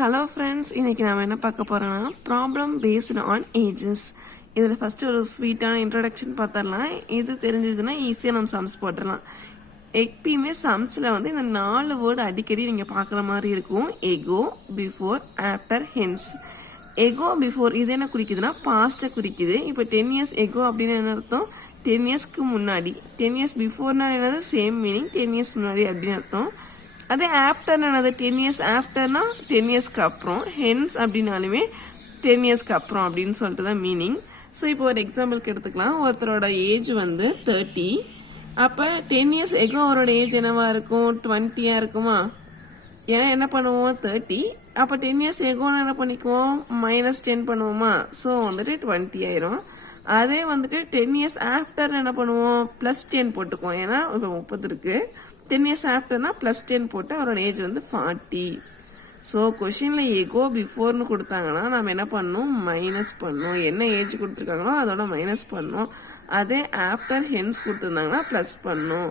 Hello friends, இன்றைக்கி நம்ம என்ன பார்க்க போகிறோன்னா ப்ராப்ளம் பேஸ்டு ஆன் ஏஜஸ். இதில் ஃபஸ்ட்டு ஒரு ஸ்வீட்டான இன்ட்ரடக்ஷன் பார்த்துடலாம். இது தெரிஞ்சதுன்னா ஈஸியாக நம்ம சம்ஸ் போட்டுடலாம். எப்பயுமே சம்ஸில் வந்து இந்த 4 வேர்டு அடிக்கடி நீங்கள் பார்க்குற மாதிரி இருக்கும். Echo, before, after, hence. Echo before இது என்ன குறிக்குதுன்னா பாஸ்ட்டை குறிக்குது. இப்போ 10 years எகோ அப்படின்னு என்ன அர்த்தம்? 10 yearsக்கு முன்னாடி. 10 years பிஃபோர்னா என்னது? Same meaning. 10 years முன்னாடி அப்படின்னு அர்த்தம். அதே ஆஃப்டர்னு என்னது? 10 years ஆஃப்டர்னா 10 yearsக்கு அப்புறம். ஹென்ஸ் அப்படின்னாலுமே 10 yearsக்கு அப்புறம் அப்படின்னு சொல்லிட்டு தான் மீனிங். ஸோ இப்போ ஒரு எக்ஸாம்பிளுக்கு எடுத்துக்கலாம். ஒருத்தரோட ஏஜ் வந்து 30. அப்போ 10 years எகோ அவரோட ஏஜ் என்னவா இருக்கும்? 20 இருக்குமா? ஏன்னா என்ன பண்ணுவோம்? 30. அப்போ 10 years எகோன்னு என்ன பண்ணிக்குவோம்? -10 பண்ணுவோமா? ஸோ வந்துட்டு 20 ஆயிரும். அதே வந்துட்டு 10 years ஆஃப்டர் என்ன பண்ணுவோம்? +10 போட்டுக்குவோம். ஏன்னா இப்போ 30 இருக்கு. 10 years ஆஃப்டர்னா +10 போட்டு அவரோட ஏஜ் வந்து 40. ஸோ கொஷினில் எகோ பிஃபோர்னு கொடுத்தாங்கன்னா நம்ம என்ன பண்ணணும்? மைனஸ் பண்ணணும். என்ன ஏஜ் கொடுத்துருக்காங்களோ அதோட மைனஸ் பண்ணணும். அதே ஆஃப்டர் ஹென்ஸ் கொடுத்துருந்தாங்கன்னா ப்ளஸ் பண்ணணும்.